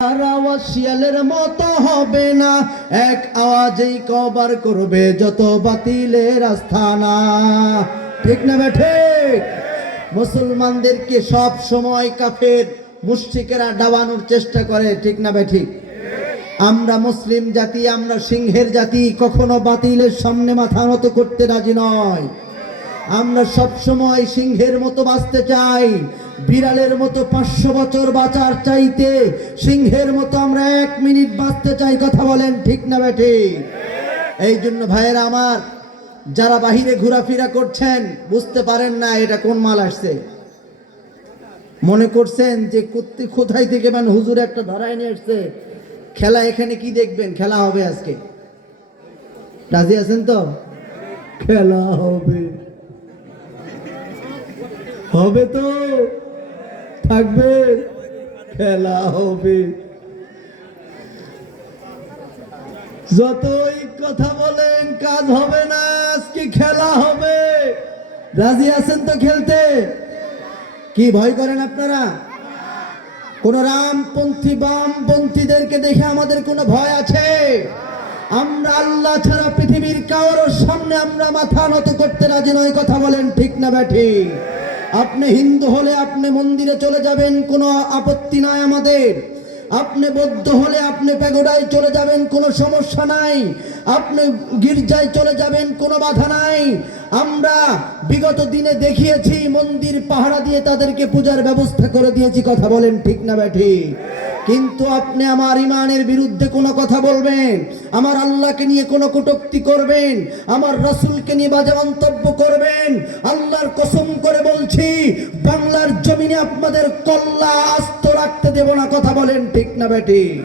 আওয়াজ শিয়ালের মতো হবে না, এক আওয়াজেই কবার করবে যত বাতিলের আস্থানা। ঠিক না ঠিক? মুসলমানদেরকে সব সময় কাফের মুশরিকেরা ডাবানোর চেষ্টা করে, ঠিক না ঠিক? আমরা মুসলিম জাতি, আমরা সিংহের জাতি, কখনো বাতিলের সামনে মাথা নত করতে রাজি নয়। আমরা সব সময় সিংহের মতো বাঁচতে চাই, বিড়ালের মতো 500 বছর বাঁচার চাইতে সিংহের মতো আমরা 1 মিনিট বাঁচতে চাই। কথা বলেন ঠিক না ঠিক? এই জন্য ভাইয়েরা আমার, যারা বাহিরে ঘোরাফেরা করছেন বুঝতে পারেন না এটা কোন মাল আসছে, মনে করছেন যে কোথায় থেকে মানে হুজুর একটা ধরায় নিয়ে আসছে খেলা। এখানে কি দেখবেন? খেলা হবে আজকে। রাজি আছেন তো? খেলা হবে, হবে তো, থাকবে, খেলা হবে। যতই কথা বলেন কাজ হবে না, আজকে খেলা হবে। রাজি আছেন তো খেলতে? কি ভয় করেন আপনারা? কোন রামপন্থী বামপন্থীদেরকে দেখে আমাদের কোনো ভয় আছে? আমরা আল্লাহ ছাড়া পৃথিবীর কারোর সামনে আমরা মাথা নত করতে রাজি নয়। কথা বলেন ঠিক না ঠিক? আপনি হিন্দু হলে আপনি মন্দিরে চলে যাবেন, কোনো আপত্তি নাই আমাদের। আপনি বৌদ্ধ হলে আপনি প্যাগোডায় চলে যাবেন, কোনো সমস্যা নাই। আপনি গির্জায় চলে যাবেন, কোনো বাধা নাই। আমরা বিগত দিনে দেখিয়েছি, মন্দির পাহারা দিয়ে তাদেরকে পূজার ব্যবস্থা করে দিয়েছি। কথা বলেন ঠিক না ঠিক? কিন্তু আপনি আমার ইমানের বিরুদ্ধে কোনো কথা বলবেন, আমার আল্লাহকে নিয়ে কোনো কটূক্তি করবেন, আমার রাসূলকে নিয়ে বাজে মন্তব্য করবেন, আল্লাহর কসম করে বলছি বাংলার জমিনে আপনাদের কল্লা আস্ত রাখতে দেব না। কথা বলেন ঠিক না ঠিক?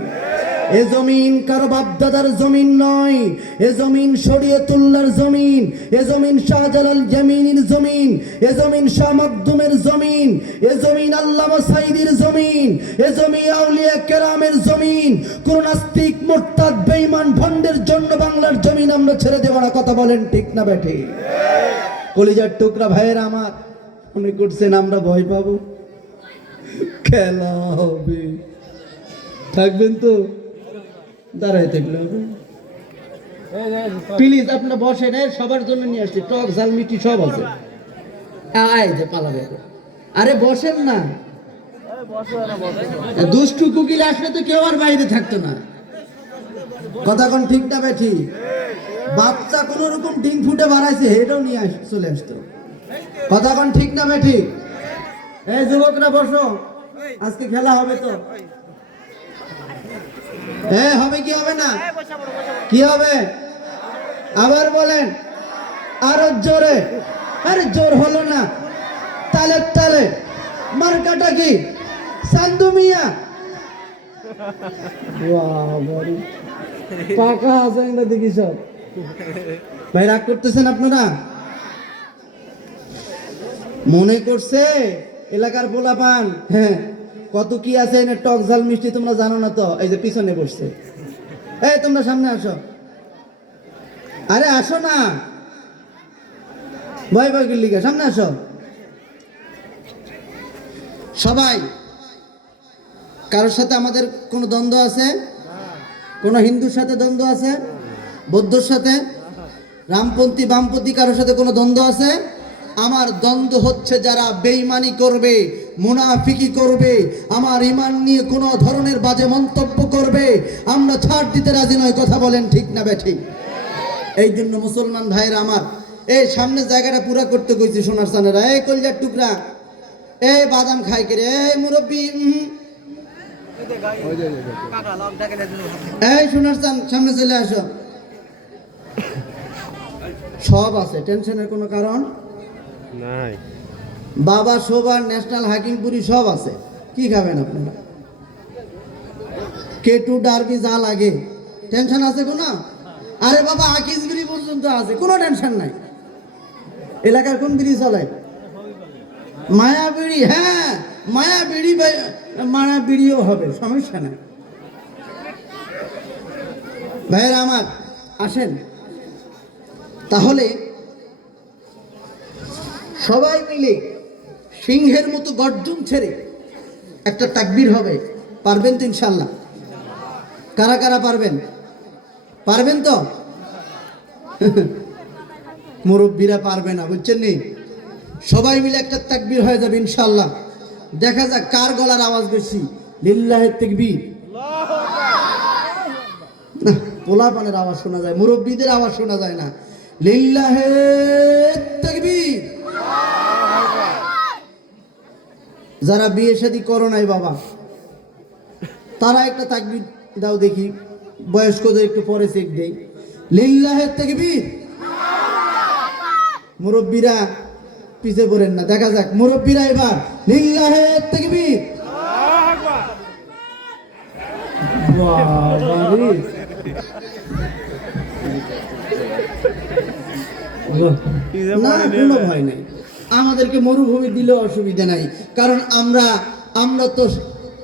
এ জমিন কারো বাপদাদার জমিন নয়, এ জমিন শরীয়তুল্লাহর জমিন, এ জমিন শাহজালাল জামিনীর জমিন, এ জমিন শাহ মাকদুমের জমিন, এ জমিন আল্লামা সাঈদীর জমিন, এ জমিন আউলিয়া কেরামের জমিন। কোন নাস্তিক মুরতাদ বেঈমান ভণ্ডের জন্য বাংলার জমিন আমরা ছেড়ে দেব না। কথা বলেন ঠিক না বেঠি? কলিজার টুকরা ভাইয়েরা আমার, মনে করছেন আমরা ভয় পাবো? খেলা হবে, থাকবেন তো? দাঁড়ায় থাকলে হবে। প্লিজ আপনার বসেন, সবার জন্য নিয়ে আসছি, টক ঝাল মিষ্টি সব আছে। আয় যে পালাবে, আরে বসেন না। দুষ্টু কুকিল আসলে তো কেউ আর বাইরে থাকতো না। কথা কোন ঠিক না বেঠি? বাচ্চা কোন রকম ডিম ফুটে বাড়াইছে, এটাও নিয়ে চলে আসতো। কথা কোন ঠিক না বেঠি? এই যুবকরা বসো, আজকে খেলা হবে তো? হবে কি হবে না? কি হবে? আবার বলেন, আরো জোরে। আরে জোর হলো না, তালে তালে। মার্কাটা কি? সান্দু মিয়া। পাকা আছেন না দেখি সব। ভাই রাগ করতেছেন আপনারা? মনে করছে এলাকার পোলাপান হ্যাঁ কত কি আছে, টক ঝাল মিষ্টি তোমরা জানো না তো? এই যে পিছনে বসছে, এই তোমরা সামনে আসো। আরে আসো না, ভয় ভয় লিখে সামনে আসো সবাই। কারোর সাথে আমাদের কোনো দ্বন্দ্ব আছে? কোনো হিন্দুর সাথে দ্বন্দ্ব আছে? বৌদ্ধর সাথে? রামপন্থী বামপন্থী কারোর সাথে কোনো দ্বন্দ্ব আছে? আমার দ্বন্দ্ব হচ্ছে যারা বেঈমানি করবে, মুনাফিকি করবে, আমার ঈমান নিয়ে কোনো ধরনের বাজে মন্তব্য করবে, আমরা ছাড় দিতে রাজি নয়। কথা বলেন ঠিক না বেঠিক? এই জন্য মুসলমান ভাইরা আমার, এই সামনের জায়গাটা পুরা করতে কইছি সোনার সানেরা। এই কলিজার টুকরা, এই বাদাম খাই করে, এই মুরব্বী, এই সোনার চান সামনে চলে আসো। সব আছে, টেনশনের কোনো কারণ নাই। বাবা সোবার ন্যাশনাল হাকিমপুরি সব আছে। কি খাবেন আপনারা? কেটু ডারবি যা লাগে। টেনশন আছে কোনো? আরে বাবা আকিজগিরি পর্যন্ত আছে, কোনো টেনশন নাই। এলাকার কোন বিড়ি চলে? মায়া বিড়ি। হ্যাঁ মায়া বিড়ি, মায়া বিড়িও হবে, সমস্যা নাই। ভাইয়েরা আমার আসেন তাহলে সবাই মিলে সিংহের মতো গর্জন ছেড়ে একটা তাকবীর হবে। পারবেন তো ইনশাআল্লাহ? কারা কারা পারবেন? পারবেন তো? মুরব্বীরা পারবে না, বুঝছেন নি? সবাই মিলে একটা তাকবীর হয়ে যাবে ইনশাআল্লাহ। দেখা যাক কার গলার আওয়াজ বেশি। লিল্লাহি তাকবীর। পোলাপানের আওয়াজ শোনা যায়, মুরব্বীদের আওয়াজ শোনা যায় না। লিল্লাহি তাকবীর। যারা বিয়ে শাদী করো নাই বাবা, তারা একটা তাকবীর দাও দেখি। বয়স্কদের একটু পরে চেক দেই। লিল্লাহি তাকবীর। মুরব্বীরা পিছে পড়েন না, দেখা যাক মুরব্বীরা এবার লিল্লাহি তাকবীর। না, কোনো ভয় নাই, আমাদেরকে মরুভূমি দিলেও অসুবিধা নাই, কারণ আমরা তো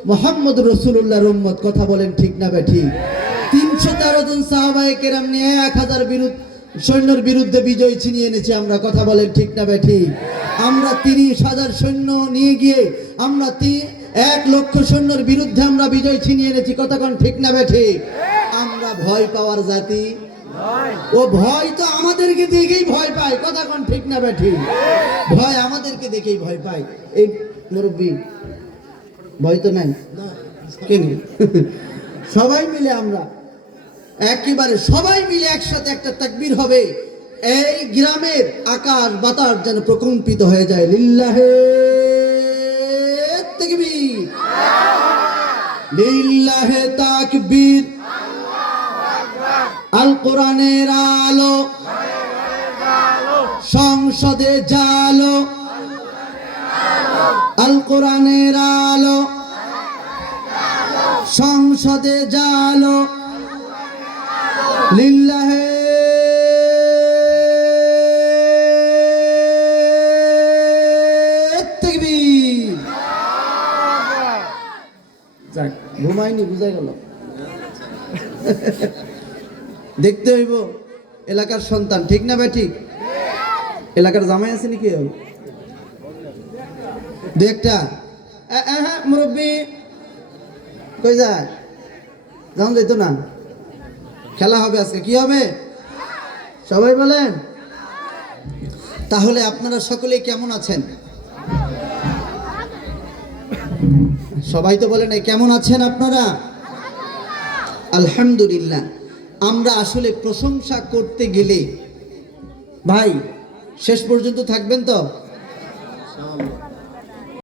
মুহাম্মদ রাসূলুল্লাহর উম্মত। কথা বলেন ঠিক না বেঠিক? 313 জন সাহাবায়ে কেরাম নিয়ে 1000 সৈন্যের বিরুদ্ধে বিজয় ছিনিয়ে এনেছি আমরা। কথা বলেন ঠিক না বেঠিক? আমরা 30,000 সৈন্য নিয়ে গিয়ে আমরা 1 লক্ষ সৈন্যের বিরুদ্ধে আমরা বিজয় ছিনিয়ে এনেছি। কথা কোন ঠিক না বেঠিক? আমরা ভয় পাওয়ার জাতি? ও ভয় তো আমাদেরকে দেখেই ভয় পায়। কথা কোন ঠিক না বেঠিক? ভয় আমাদেরকে দেখেই ভয় পায়। এই মুরব্বী ভয় তো নাই কেন? সবাই মিলে আমরা একেবারে সবাই মিলে একসাথে একটা তাকবীর হবে। এই গ্রামের আকাশ বাতাস যেন প্রকম্পিত হয়ে যায়। লিল্লাহি তাকবীর, লিল্লাহি তাকবীর। আল কোরআনের আলো সংসদে জালো, আল কোরআনের আলো সংসদে জালো। লিল্লাহি তাকবীর। যাক, ঘুমাইনি, বুঝাই গেল। দেখতে হইব এলাকার সন্তান, ঠিক না বেঠিক? এলাকার জামাই আছে নাকি? দু একটা। হ্যাঁ মুরব্বী কই যায়? যাও, যাইতো না। খেলা হবে আজকে। কি হবে সবাই বলেন? তাহলে আপনারা সকলে কেমন আছেন? সবাই তো বলেন কেমন আছেন আপনারা? আলহামদুলিল্লাহ। আমরা আসলে প্রশংসা করতে গেলে ভাই শেষ পর্যন্ত থাকবেন তো?